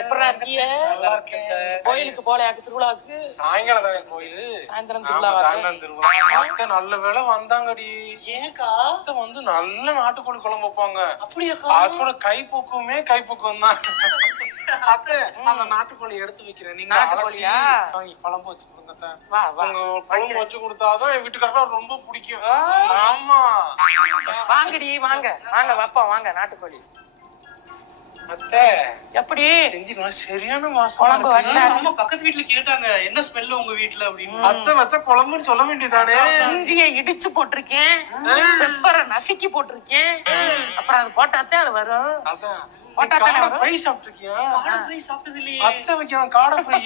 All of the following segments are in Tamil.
எப்படா இருக்கீங்க? கோயிலுக்கு போலையாக்கு திருவிழாவுக்கு? சாயங்காலம் தானே கோயிலு. சாயந்தரம் திருவிழா. நல்ல வேலை வந்தாங்கடி. ஏக்கா வந்து நல்ல நாட்டுக்கோழி குழம்பு வைப்பாங்க. அப்படியாக்கா? அதோட கைப்பக்குவமே கைப்பக்குவம் தான். அத்தை அந்த நாட்டுக்கோழி எடுத்து வைக்கிறேன். நீங்க நாட்டுக்கோழியா? குழம்பு வச்சு கொடுங்க. குழம்பு வச்சு கொடுத்தாதான் என் வீட்டுக்காரர் ரொம்ப பிடிக்கும். ஆமா வாங்கடி வாங்க வாங்க வைப்போம் வாங்க நாட்டுக்கோழி. அத்தை எப்படி செஞ்சுக்கலாம். சரியான வாசம். குழம்பு வச்சாச்சு. பக்கத்து வீட்டுல கேட்டாங்க என்ன ஸ்மெல் உங்க வீட்டுல அப்படின்னு. அத்தை வச்ச குழம்புன்னு சொல்ல வேண்டியதானே. இஞ்சியை இடிச்சு போட்டிருக்கேன், பெப்பரை நசுக்கி போட்டிருக்கேன். அப்புறம் அது போட்டாத்தே அது வரும். அதான் போட்டாத்தானே சாப்பிட்டுருக்கியா? சாப்பிட்டது இல்லையே. அத்தை வைக்கிறான் காடை ஃப்ரை.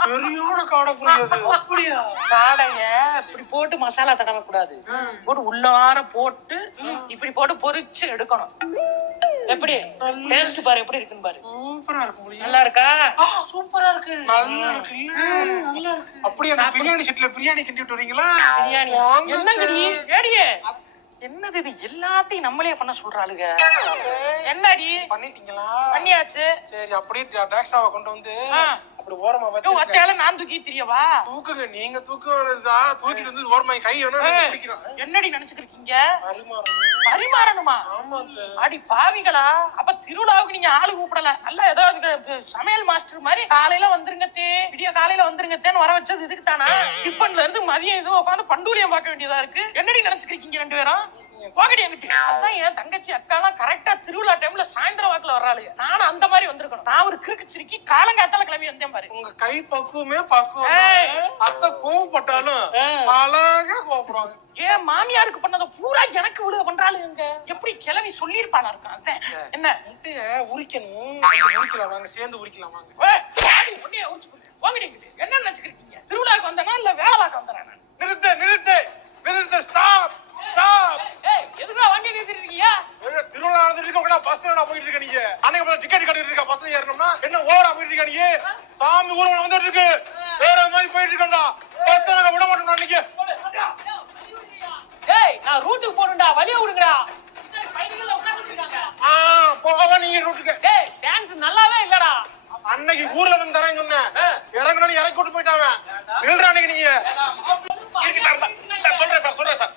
சரியான காடை ஃப்ரை அது. அப்படியா? காடைய இப்படி போட்டு மசாலா தடவ கூடாது, போட்டு உள்ளார போட்டு இப்படி போட்டு பொரிச்சு எடுக்கணும். எப்படி டேஸ்ட் பாரு, எப்படி இருக்குன்னு பாரு. சூப்பரா இருக்கு. நல்லா இருக்கா? சூப்பரா இருக்கு. நல்லா இருக்கு. நல்லா இருக்கு. அப்படியே அந்த பிரியாணி செட்ல பிரியாணி கிண்டிட்டு வரீங்களா? பிரியாணி என்னங்கடி ஏடியே? என்னது இது? எல்லாத்தையும் நம்மளே பண்ண சொல்றாளுங்க. என்னடி பண்ணிட்டீங்களா? பண்ணியாச்சு. சரி அப்படியே டாக்ஸாவை கொண்டு வந்து அப்படி ஓரமா வச்சு ஒத்தையால நான் தூக்கி தெரியவா? தூக்குங்க. நீங்க தூக்குறதுதான். தூக்கிட்டு வந்து ஓரமா கை வேணா பிடிக்கிறோம். என்னடி நினைச்சுக்கிருக்கீங்க? பரிமாறணுமா? அடி பாவிகளா! அப்ப திருவிழாவுக்கு நீங்க ஆளு கூப்பிடல. நல்லா ஏதாவது சமையல் மாஸ்டர் மாதிரி காலையில வந்துருங்க தே, விடிய காலையில வந்துருங்க தேன்னு வர வச்சது இதுக்கு தானா? டிஃபன்ல இருந்து மதியம் இது உட்காந்து பண்டூலியம் பார்க்க வேண்டியதா இருக்கு. என்னடி நினைச்சுக்கிருக்கீங்க ரெண்டு பேரும்? போகடி என்கிட்ட. அதான் என் தங்கச்சி அக்காலாம் கரெக்டா திருவிழா டைம்ல சாயந்தரம் வாக்குல வர்றாளு. நானும் அந்த மாதிரி வந்திருக்கணும். நான் ஒரு கிறுக்கு சிரிக்கி காலங்காத்தால கிளம்பி வந்தேன் பாரு. உங்க கை பக்குவமே பக்குவம். அத்தை கோவப்பட்டாலும் அழகா கோவப்படுவாங்க. ஏன் மாமியாருக்கு பண்ணத பூரா எனக்கு விழுக பண்றாளுங்க. எப்படி கிளவி சொல்லிருப்பாளா இருக்கான். என்ன முட்டைய உரிக்கணும். உரிக்கலாம் வாங்க, சேர்ந்து உரிக்கலாம் வாங்க. உன்னைய உரிச்சு போங்கடி. என்ன நினைச்சுக்கிருக்கீங்க? திருவிழாவுக்கு வந்தனா இல்ல வேலை பார்க்க வந்தேன்? நிறுத்து நிறுத்து நிறுத்து. Stop stop. எதுக்குடா வண்டி நிறுத்திட்டு இருக்கீங்க? திருவிழா நடந்துட்டு இருக்க பஸ் போயிட்டு இருக்க. நீங்க அன்னைக்கு டிக்கெட் கட்டிட்டு இருக்க பஸ்ல ஏறணும்னா என்ன ஓவரா போயிட்டு இருக்க? நீங்க சாமி ஊர்வலம் வந்துட்டு இருக்கு, வேற மாதிரி போயிட்டு இருக்கா. பஸ் நாங்க விட மாட்டோம். அன்னைக்கு நான் ரூட்டுக்கு போறேன்டா, வழிய விடுங்கடா. பையன்கள் உட்கார்ந்துட்டு இருக்காங்க. போகவா நீங்க ரூட்டுக்கு? டான்ஸ் நல்லாவே இல்லடா. அன்னைக்கு ஊர்ல வந்து தரேன்னு சொன்னேன். இறங்கணும் இறக்கி விட்டு போயிட்டாங்க. நில்ற அன்னைக்கு நீங்க சொல்றேன் சார்.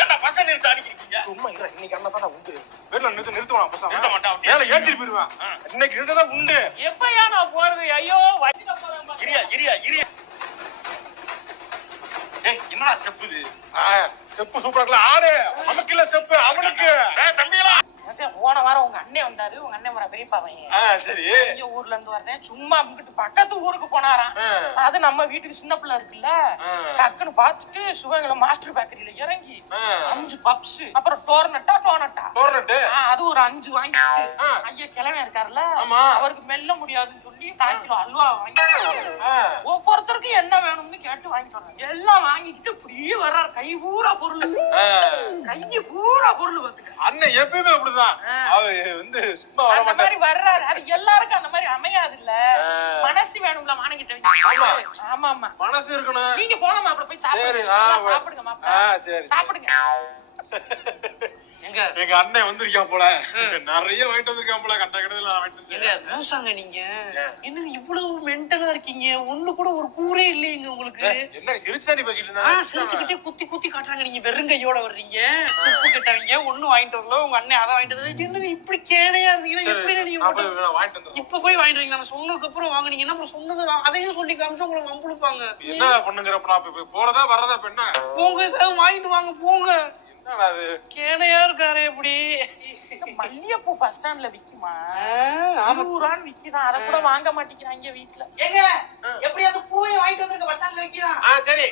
ஏன்டா பஸ் நிறுத்தி அடிக்கிறீங்க? சும்மா இல்ல. இன்னைக்கு அண்ணா தான் உண்டு. வேற நிறுத்துவான் பஸ். நிறுத்த மாட்டான். மேல ஏத்திட்டு போயிடுவேன். இன்னைக்கு நிறுத்ததான் உண்டு. எப்பயா நான் போறது? ஐயோ வண்டில போறேன். இரியா. ஏய் என்னடா ஸ்டெப் இது? ஸ்டெப் சூப்பரா இருக்குல. ஆடு நமக்கு இல்ல ஸ்டெப் அவனுக்கு. தம்பிகளா போன வாரம் உங்க அண்ணன் வந்தாரு. உங்க அண்ணன் வர பெரியப்பா பையன். சரி இங்க ஊர்ல இருந்து வரேன். சும்மா இங்கிட்டு பக்கத்து ஊருக்கு போனாராம். அது நம்ம வீட்டுக்கு சின்ன பிள்ளை இருக்குல்ல, டக்குன்னு பாத்துட்டு சிவகங்கை மாஸ்டர் பேக்கரியில இறங்கி 5 பப்ஸ், அப்புறம் டோர்னட்டா அது ஒரு 5 வாங்கிட்டு ஐயா கிழமை இருக்காருல்ல, அவருக்கு மெல்ல முடியாதுன்னு சொல்லி 4 கிலோ அல்வா வாங்கிட்டு ஒவ்வொருத்தருக்கும் என்ன வேணும்னு கேட்டு வாங்கிட்டு வர்றாங்க. எல்லாம் வாங்கிட்டு இப்படியே வர்றாரு. கை பூரா பொருள் பாத்துக்க. அண்ணன் எப்பயுமே அப்படிதான். வந்து சும்மா வர அந்த மாதிரி வர்றாரு. அது எல்லாருக்கும் அந்த மாதிரி அமையாது இல்ல. மனசு வேணும்ல மானங்கிட்ட. ஆமா மனசு இருக்கணும். நீங்க போங்க மாப்பிள்ள, போய் சாப்பிடுங்க மாப்பிள்ள. சாப்பிடுங்க. எங்க அண்ணன் வந்திருக்கான் போல, நிறைய வாங்கிட்டு வந்திருக்கான் போல. கட்ட கடையில லூசாங்க நீங்க. என்ன இவ்வளவு மென்டலா இருக்கீங்க? ஒண்ணு கூட ஒரு கூரே இல்லைங்க உங்களுக்கு. என்ன சிரிச்சுதானே பேசிட்டு இருந்தா? சிரிச்சுக்கிட்டே குத்தி காட்டுறாங்க. நீங்க வெறுங்கையோட வர்றீங்க. உப்பு கேட்டவங்க ஒண்ணு வாங்கிட்டு வரல, உங்க அண்ணன் அதை வாங்கிட்டு. என்ன இப்படி கேனையா இருந்தீங்கன்னா எப்படி நீங்க இப்ப போய் வாங்கிட்டு நம்ம சொன்னதுக்கு அப்புறம் வாங்கினீங்கன்னா அப்புறம் சொன்னது அதையும் சொல்லி காமிச்சு உங்களை வம்புழுப்பாங்க. என்ன பண்ணுங்கிறப்ப நான் போறதா வரதா? பெண்ணா போங்க, ஏதாவது வாங்கிட்டு வாங்க போங்க. கேனையா இருக்காரு. எப்படி மல்லிகைப்பூ பஸ் ஸ்டாண்ட்ல விக்குமா? 100 ரூபான்னு விக்குதான். அதை கூட வாங்க மாட்டேங்கிறாங்க வீட்டுல. எப்படியாவது பூவை வாங்கிட்டு வந்திருக்க பஸ் ஸ்டாண்ட்ல விக்கிறான். சரி